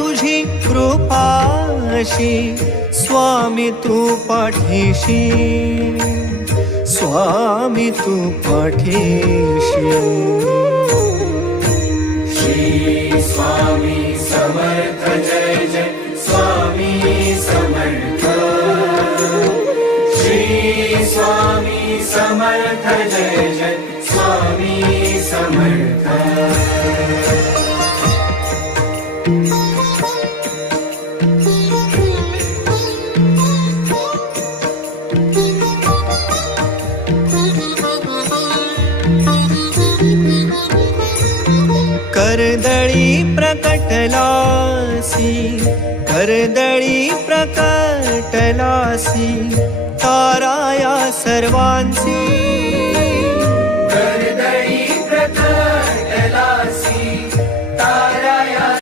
तुझी कृपाशी स्वामी तू पाठीशी, स्वामी तू पाठीशी. श्री स्वामी समर्थ जय जय स्वामी समर्थ. श्री स्वामी समर्थ जय जय स्वामी समर्थ. कर्दळी प्रकटलासी, कर्दळी प्रकटलासी, ताराया सर्वांसी